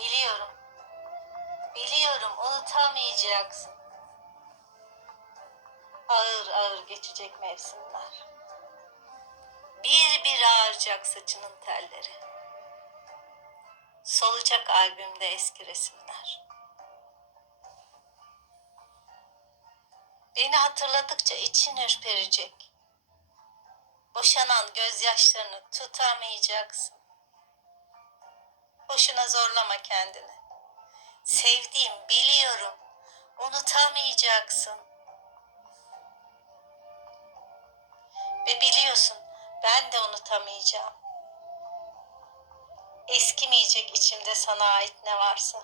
Biliyorum. Biliyorum unutamayacaksın. Ağır ağır geçecek mevsimler. Bir bir ağaracak saçının telleri. Solacak albümde eski resimler. Beni hatırladıkça için ürperecek. Boşanan gözyaşlarını tutamayacaksın. Boşuna zorlama kendini. Sevdiğim biliyorum. Unutamayacaksın. Ve biliyorsun ben de unutamayacağım. Eskimeyecek içimde sana ait ne varsa.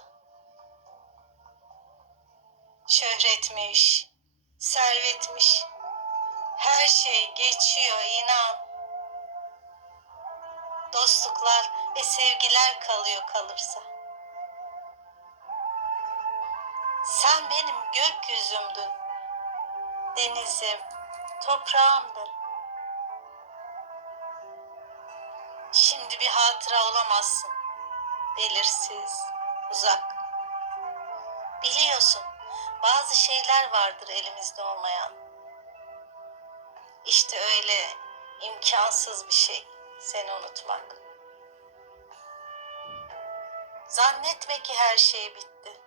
Şöhretmiş, servetmiş. Her şey geçiyor Dostluklar ve sevgiler kalıyor kalırsa. Sen benim gökyüzümdün. Denizim, toprağımdın. Şimdi bir hatıra olamazsın. Belirsiz, uzak. Biliyorsun, bazı şeyler vardır elimizde olmayan. İşte öyle imkansız bir şey seni unutmak. Zannetme ki her şey bitti.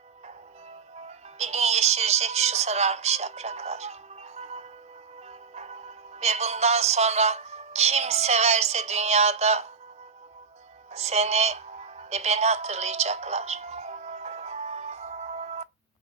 Bir gün yeşerecek şu sararmış yapraklar. Ve bundan sonra kim severse dünyada seni ve beni hatırlayacaklar.